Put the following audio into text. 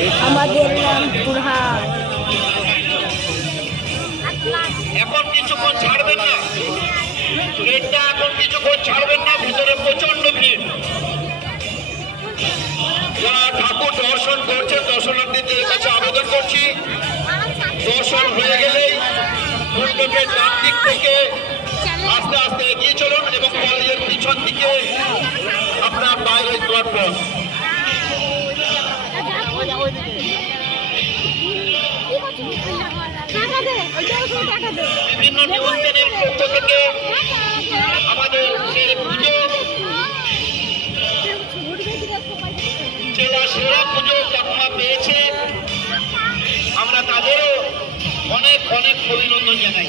আমাদের নাম পুরহাট। এখন কিছুক্ষণ ছাড়বেন না, গেটটা এখন কিছুক্ষণ ছাড়বেন না, ভিতরে প্রচন্ড ভিড়। যারা ঠাকুর দর্শন করছেন দর্শনার্থীদের কাছে আবেদন করছি, দর্শন হয়ে গেলেই মণ্ডপের ডান দিক থেকে আস্তে আস্তে এগিয়ে চলুন এবং কলেজের পিছন দিকে আপনার বাইরে প্ল্যাটফর্ম। বিভিন্ন নিবন্ধনের পক্ষ থেকে আমাদের পুজো জেলা সেরা পুজো তকমা পেয়েছে, আমরা তাদেরও অনেক অনেক অভিনন্দন জানাই।